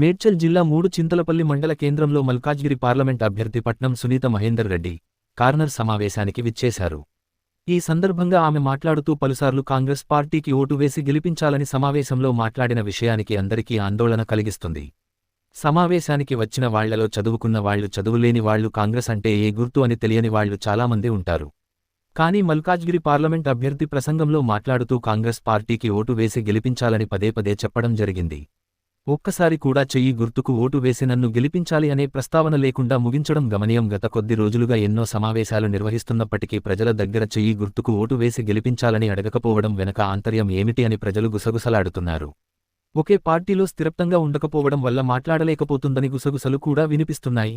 మేడ్చల్ జిల్లా మూడు చింతలపల్లి మండల కేంద్రంలో మల్కాజ్గిరి పార్లమెంట్ అభ్యర్థి పట్నం సునీత మహేందర్ రెడ్డి కార్నర్ సమావేశానికి విచ్చేశారు. ఈ సందర్భంగా ఆమె మాట్లాడుతూ పలుసార్లు కాంగ్రెస్ పార్టీకి ఓటు వేసి గెలిపించాలని సమావేశంలో మాట్లాడిన విషయానికి అందరికీ ఆందోళన కలిగిస్తుంది. సమావేశానికి వచ్చిన వాళ్ళలో చదువుకున్న వాళ్ళు చదువులేని వాళ్ళు కాంగ్రెస్ అంటే ఏ గుర్తు అని తెలియని వాళ్ళు చాలామంది ఉంటారు. కానీ మల్కాజ్గిరి పార్లమెంట్ అభ్యర్థి ప్రసంగంలో మాట్లాడుతూ కాంగ్రెస్ పార్టీకి ఓటు వేసి గెలిపించాలని పదే పదే చెప్పడం జరిగింది. ఒక్కసారి కూడా చెయ్యి గుర్తుకు ఓటు వేసి నన్ను గెలిపించాలి అనే ప్రస్తావన లేకుండా ముగించడం గమనీయం. గత కొద్ది రోజులుగా ఎన్నో సమావేశాలు నిర్వహిస్తున్నప్పటికీ ప్రజల దగ్గర చెయ్యి గుర్తుకు ఓటు వేసి గెలిపించాలని అడగకపోవడం వెనక ఆంతర్యం ఏమిటి అని ప్రజలు గుసగుసలాడుతున్నారు. ఒకే పార్టీలో స్థిరప్తంగా ఉండకపోవడం వల్ల మాట్లాడలేకపోతుందని గుసగుసలు కూడా వినిపిస్తున్నాయి.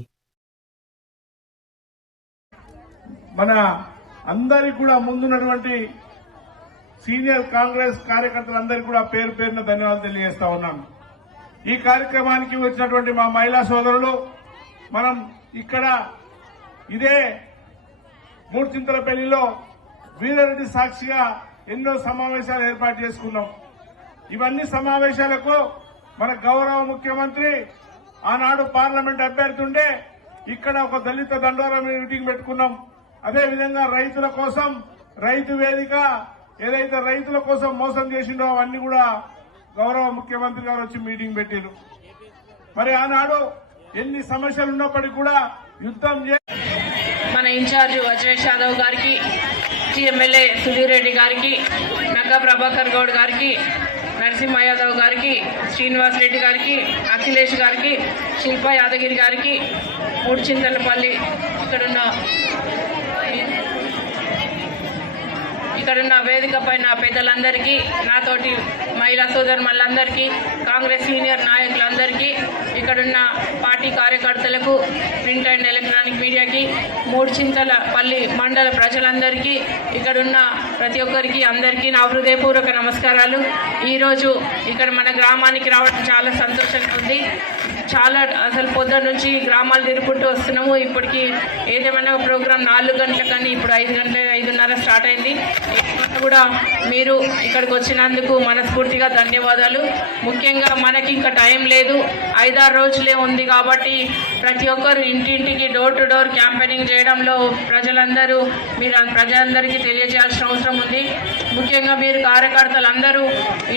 మన అందరి కూడా ముందున్నటువంటి సీనియర్ కాంగ్రెస్ కార్యకర్తలందరికీ కూడా పేరు పేరున ధన్యవాదాలు తెలియజేస్తా ఉన్నాను. ఈ కార్యక్రమానికి వచ్చినటువంటి మా మహిళా సోదరులు మనం ఇక్కడ ఇదే మూడుచింతలపల్లిలో వీరారెడ్డి సాక్షిగా ఎన్నో సమావేశాలు ఏర్పాటు చేసుకున్నాం. ఇవన్నీ సమావేశాలకు మన గౌరవ ముఖ్యమంత్రి ఆనాడు పార్లమెంట్ అభ్యర్థి ఉండే ఇక్కడ ఒక దళిత దండోరం మీటింగ్ పెట్టుకున్నాం. అదేవిధంగా రైతుల కోసం రైతు వేదిక ఏదైతే రైతుల కోసం మోసం చేసిండో అవన్నీ కూడా గౌరవ ముఖ్యమంత్రి గారు వచ్చి మీటింగ్ పెట్టారు. మరి ఆనాడు ఎన్ని సమస్యలు ఉన్నప్పటికీ కూడా యుద్ధం చే మన ఇన్ఛార్జ్ వజ్రేష్ యాదవ్ గారికి ఎమ్మెల్యే సుధీర్ రెడ్డి గారికి నగ ప్రభాకర్ గౌడ్ గారికి నరసింహ యాదవ్ గారికి శ్రీనివాస్ రెడ్డి గారికి అఖిలేష్ గారికి శిల్పా యాదగిరి గారికి మూడుచింతలపల్లి ఇక్కడున్న ఇక్కడున్న వేదిక పైన పెద్దలందరికీ నాతోటి మహిళా సోదరులందరికీ కాంగ్రెస్ సీనియర్ నాయకులందరికీ ఇక్కడున్న పార్టీ కార్యకర్తలకు ప్రింట్ అండ్ ఎలక్ట్రానిక్ మీడియాకి మూడు చింతల పల్లి మండల ప్రజలందరికీ ఇక్కడున్న ప్రతి ఒక్కరికి అందరికీ నా హృదయపూర్వక నమస్కారాలు. ఈరోజు ఇక్కడ మన గ్రామానికి రావడం చాలా సంతోషంగా ఉంది. చాలా అసలు పొద్దున్న నుంచి గ్రామాలు తిరుగుకుంటూ వస్తున్నాము. ఇప్పటికి ఏదేమైనా ప్రోగ్రామ్ నాలుగు గంటల కానీ ఇప్పుడు ఐదు గంటల ఐదున్నర స్టార్ట్ అయింది. కూడా మీరు ఇక్కడికి వచ్చినందుకు మనస్ఫూర్తిగా ధన్యవాదాలు. ముఖ్యంగా మనకి ఇంకా టైం లేదు. ఐదారు రోజులే ఉంది కాబట్టి ప్రతి ఒక్కరు ఇంటింటికి డోర్ టు డోర్ క్యాంపెయినింగ్ చేయడంలో ప్రజలందరూ మీరు ప్రజలందరికీ తెలియజేయాల్సిన అవసరం ఉంది. ముఖ్యంగా మీరు కార్యకర్తలందరూ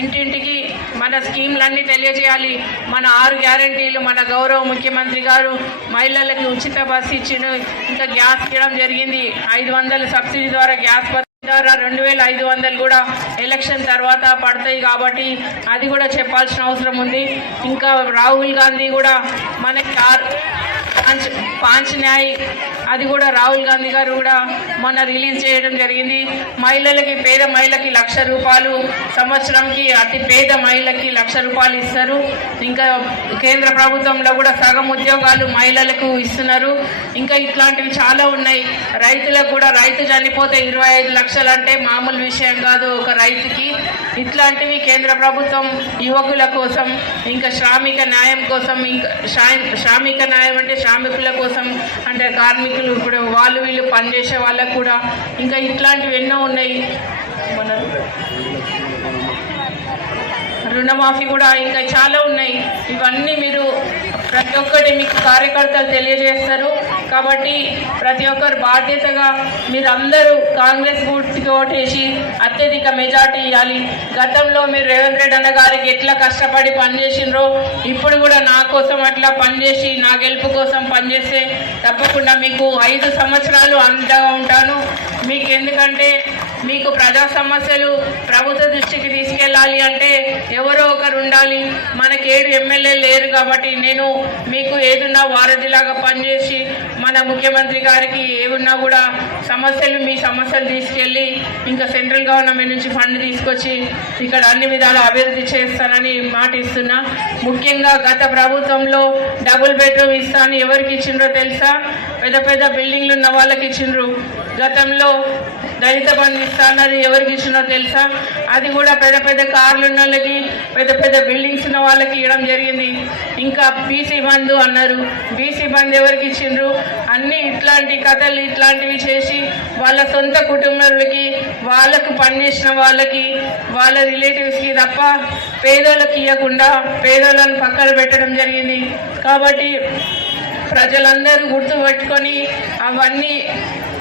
ఇంటింటికి మన స్కీమ్లన్నీ తెలియజేయాలి. మన ఆరు గ్యారంటీలు మన గౌరవ ముఖ్యమంత్రి గారు మహిళలకు ఉచిత బస్సు ఇచ్చిన ఇంకా గ్యాస్ ఇవ్వడం జరిగింది. ఐదు వందల సబ్సిడీ ద్వారా గ్యాస్ ద్వారా రెండు వేల ఐదు వందలు కూడా ఎలక్షన్ తర్వాత పడతాయి కాబట్టి అది కూడా చెప్పాల్సిన అవసరం ఉంది. ఇంకా రాహుల్ గాంధీ కూడా మనకి పాంచ్ పాంచ్ న్యాయ్ అది కూడా రాహుల్ గాంధీ గారు కూడా మొన్న రిలీజ్ చేయడం జరిగింది. మహిళలకి పేద మహిళకి లక్ష రూపాయలు సంవత్సరంకి అతి పేద మహిళకి లక్ష రూపాయలు ఇస్తారు. ఇంకా కేంద్ర ప్రభుత్వంలో కూడా సగం ఉద్యోగాలు మహిళలకు ఇస్తున్నారు. ఇంకా ఇట్లాంటివి చాలా ఉన్నాయి. రైతులకు కూడా రైతు చనిపోతే ఇరవై ఐదు లక్షలు అంటే మామూలు విషయం కాదు ఒక రైతుకి. ఇట్లాంటివి కేంద్ర ప్రభుత్వం యువకుల కోసం ఇంకా శ్రామిక న్యాయం కోసం ఇంకా శ్రామిక న్యాయం అంటే శ్రామికుల కోసం అంటే కార్మికులు ఇప్పుడు వాళ్ళు వీళ్ళు పనిచేసే వాళ్ళకు కూడా ఇంకా ఇట్లాంటివి ఎన్నో ఉన్నాయి. మన రుణమాఫీ కూడా ఇంకా చాలా ఉన్నాయి. ఇవన్నీ మీరు ప్రతి ఒక్కటి మీకు కార్యకర్తలు తెలియజేస్తారు. కాబట్టి ప్రతి ఒక్కరు బాధ్యతగా మీరందరూ కాంగ్రెస్ గుర్తుకి ఓటేసి అత్యధిక మెజార్టీ ఇవ్వాలి. గతంలో మీరు రేవంత్ రెడ్డి అన్న గారికి ఎట్లా కష్టపడి పనిచేసినరో ఇప్పుడు కూడా నా కోసం అట్లా పనిచేసి నా గెలుపు కోసం పనిచేస్తే తప్పకుండా మీకు ఐదు సంవత్సరాలు అండగా ఉంటాను. మీకు ఎందుకంటే మీకు ప్రజా సమస్యలు ప్రభుత్వ దృష్టికి తీసుకెళ్ళాలి అంటే ఎవరో ఒకరు ఉండాలి. మనకి ఏడు ఎమ్మెల్యే లేరు కాబట్టి నేను మీకు ఏదున్నా వారధిలాగా పనిచేసి మన ముఖ్యమంత్రి గారికి ఏమున్నా కూడా సమస్యలు మీ సమస్యలు తీసుకెళ్ళి ఇంకా సెంట్రల్ గవర్నమెంట్ నుంచి ఫండ్ తీసుకొచ్చి ఇక్కడ అన్ని విధాలు అభివృద్ధి చేస్తానని మాట ఇస్తున్నా ముఖ్యంగా గత ప్రభుత్వంలో డబుల్ బెడ్రూమ్ ఇస్తాను ఎవరికి ఇచ్చిండ్రో తెలుసా? పెద్ద పెద్ద బిల్డింగ్లు ఉన్న వాళ్ళకి ఇచ్చిండ్రు. గతంలో దళిత బంధు ఇస్తా అన్నది ఎవరికి ఇచ్చినో తెలుసా? అది కూడా పెద్ద పెద్ద కార్లు ఉన్న వాళ్ళకి పెద్ద పెద్ద బిల్డింగ్స్ ఉన్న వాళ్ళకి ఇవ్వడం జరిగింది. ఇంకా బీసీ బంధు అన్నారు. బీసీ బంధు ఎవరికి ఇచ్చిండ్రు? అన్ని ఇట్లాంటి కథలు ఇట్లాంటివి చేసి వాళ్ళ సొంత కుటుంబాలకి వాళ్ళకు పనిచేసిన వాళ్ళకి వాళ్ళ రిలేటివ్స్కి తప్ప పేదోళ్ళకి ఇవ్వకుండా పేదోళ్ళని పక్కన పెట్టడం జరిగింది. కాబట్టి ప్రజలందరూ గుర్తుపెట్టుకొని అవన్నీ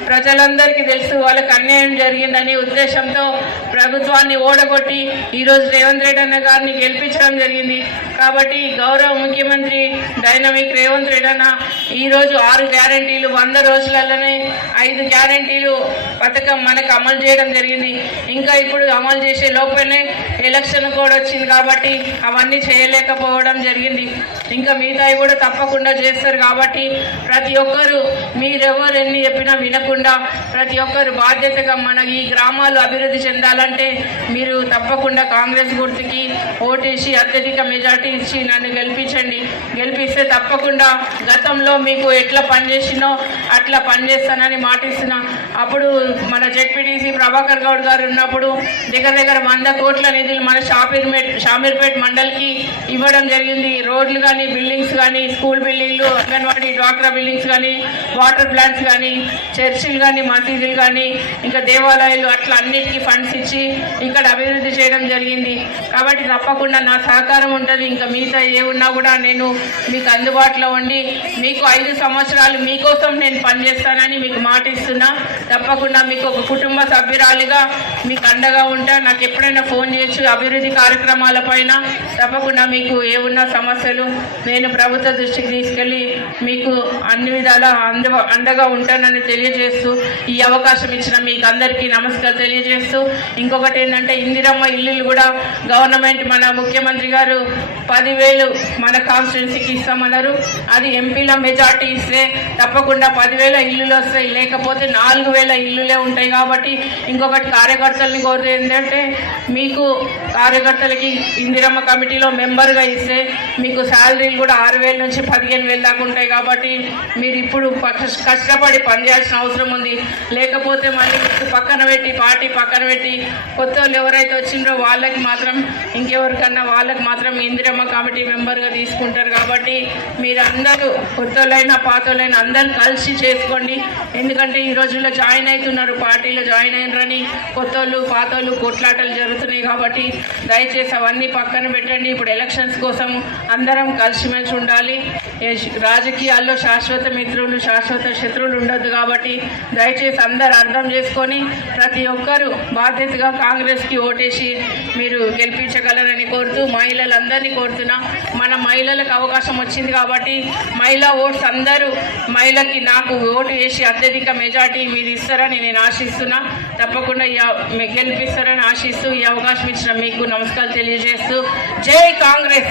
ప్రజలందరికీ తెలుసు వాళ్ళకి అన్యాయం జరిగిందనే ఉద్దేశంతో ప్రభుత్వాన్ని ఓడగొట్టి ఈరోజు రేవంత్ రెడ్డి అన్న గారిని గెలిపించడం జరిగింది. కాబట్టి గౌరవ ముఖ్యమంత్రి డైనమిక్ రేవంత్ రెడ్డి అన్న ఈరోజు ఆరు గ్యారంటీలు వంద రోజులలోనే ఐదు గ్యారంటీలు పథకం మనకు అమలు చేయడం జరిగింది. ఇంకా ఇప్పుడు అమలు చేసే లోపలనే ఎలక్షన్ కూడా వచ్చింది కాబట్టి అవన్నీ చేయలేకపోవడం జరిగింది. ఇంకా మిగతాయి కూడా తప్పకుండా చేస్తారు కాబట్టి ప్రతి ఒక్కరు మీరెవరు ఎన్ని చెప్పినా వినకుండా ప్రతి ఒక్కరు బాధ్యతగా మన ఈ గ్రామాలు అభివృద్ధి చెందాలని ఎందుకంటే మీరు తప్పకుండా కాంగ్రెస్ గుర్తుకి ఓటేసి అత్యధిక మెజార్టీ ఇచ్చి నన్ను గెలిపించండి. గెలిపిస్తే తప్పకుండా గతంలో మీకు ఎట్లా పనిచేసినో అట్లా పనిచేస్తానని మాటిస్తున్నా. అప్పుడు మన జెడ్పీటీసీ ప్రభాకర్ గౌడ్ గారు ఉన్నప్పుడు దగ్గర దగ్గర వంద కోట్ల నిధులు మన షామీర్పేట్ షామీర్పేట్ మండల్కి ఇవ్వడం జరిగింది. రోడ్లు కానీ బిల్డింగ్స్ కానీ స్కూల్ బిల్డింగ్లు అంగన్వాడీ డ్వాక్రా బిల్డింగ్స్ కానీ వాటర్ ప్లాంట్స్ కానీ చర్చిలు కానీ మసీదులు కానీ ఇంకా దేవాలయాలు అట్లా అన్నిటికీ ఫండ్స్ ఇచ్చి ఇక్కడ అభివృద్ధి చేయడం జరిగింది. కాబట్టి తప్పకుండా నా సహకారం ఉంటుంది. ఇంకా మిగతా ఏ ఉన్నా కూడా నేను మీకు అందుబాటులో ఉండి మీకు ఐదు సంవత్సరాలు మీకోసం నేను పనిచేస్తానని మీకు మాట ఇస్తున్నా. తప్పకుండా మీకు ఒక కుటుంబ సభ్యురాలిగా మీకు అండగా ఉంటా. నాకు ఎప్పుడైనా ఫోన్ చేయొచ్చు అభివృద్ధి కార్యక్రమాల పైన. తప్పకుండా మీకు ఏ ఉన్న సమస్యలు నేను ప్రభుత్వ దృష్టికి తీసుకెళ్ళి మీకు అన్ని విధాలా అంద అండగా ఉంటానని తెలియజేస్తూ ఈ అవకాశం ఇచ్చిన మీకు అందరికీ నమస్కారం తెలియజేస్తూ ఇంకొకటి ఏంటంటే ఇందిరమ్మ ఇల్లులు కూడా గవర్నమెంట్ మన ముఖ్యమంత్రి గారు పదివేలు మన కాన్స్టిట్యున్సీకి ఇస్తామన్నారు. అది ఎంపీల మెజార్టీ ఇస్తే తప్పకుండా పదివేల ఇల్లులు వస్తాయి. లేకపోతే నాలుగు వేల ఇల్లులే ఉంటాయి కాబట్టి ఇంకొకటి కార్యకర్తల్ని కోరేది ఏంటంటే మీకు కార్యకర్తలకి ఇందిరమ్మ కమిటీలో మెంబర్గా ఇస్తే మీకు శాలరీలు కూడా ఆరు వేల నుంచి పదిహేను వేలు దాకా ఉంటాయి కాబట్టి మీరు ఇప్పుడు కష్టపడి పనిచేయాల్సిన అవసరం ఉంది. లేకపోతే మళ్ళీ పక్కన పెట్టి పార్టీ పక్కన పెట్టి కొత్త వాళ్ళు ఎవరైతే వచ్చిండ్రో వాళ్ళకి మాత్రం ఇంకెవరికన్నా వాళ్ళకి మాత్రం ఇందిరమ్మ కమిటీ మెంబర్గా తీసుకుంటారు కాబట్టి మీరందరూ కొత్తలైనా పాతలైనా అందరూ కలిసి చేసుకోండి. ఎందుకంటే ఈ రోజుల్లో జాయిన్ అవుతున్నారు పార్టీలో జాయిన్ అయినరని కొత్తోళ్ళు పాతోళ్ళు కొట్లాటలు జరుగుతున్నాయి కాబట్టి దయచేసి అవన్నీ పక్కన పెట్టండి. ఇప్పుడు ఎలక్షన్స్ కోసం అందరం కలిసిమెలిసి ఉండాలి. రాజకీయాల్లో శాశ్వత మిత్రులు శాశ్వత శత్రువులు ఉండొద్దు కాబట్టి దయచేసి అందరు అర్థం చేసుకొని ప్రతి ఒక్కరూ బాధ్యతగా కాంగ్రెస్కి ఓటేసి మీరు గెలిపించగలరని కోరుతూ మహిళలందరినీ కోరుతున్నా. మన మహిళలకు అవకాశం వచ్చింది కాబట్టి మహిళా ఓట్స్ అందరూ మహిళకి నాకు ఓటు వేసి అత్యధిక మెజార్టీ మీరు ఇస్తారని నేను ఆశిస్తున్నా. తప్పకుండా ఈ గెలిపిస్తారని ఆశిస్తూ ఈ అవకాశం ఇచ్చిన మీకు నమస్కారాలు తెలియజేస్తూ జై Congress!